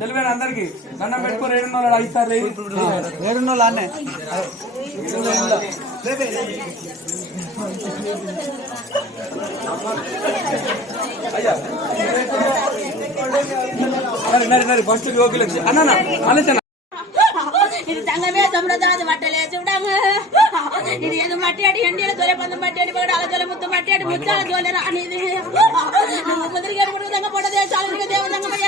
తెలివేన అందరికి నన్న పెట్టుకో రెండు నెలలు అయితే రెండు నెలలు అన్నే இது எது மட்டியாடி எண்டியில தோலை பந்தம் மட்டியாடி போகட்டும் அலை தோலை முத்து மட்டியாடி முத்தால தோலை அணிது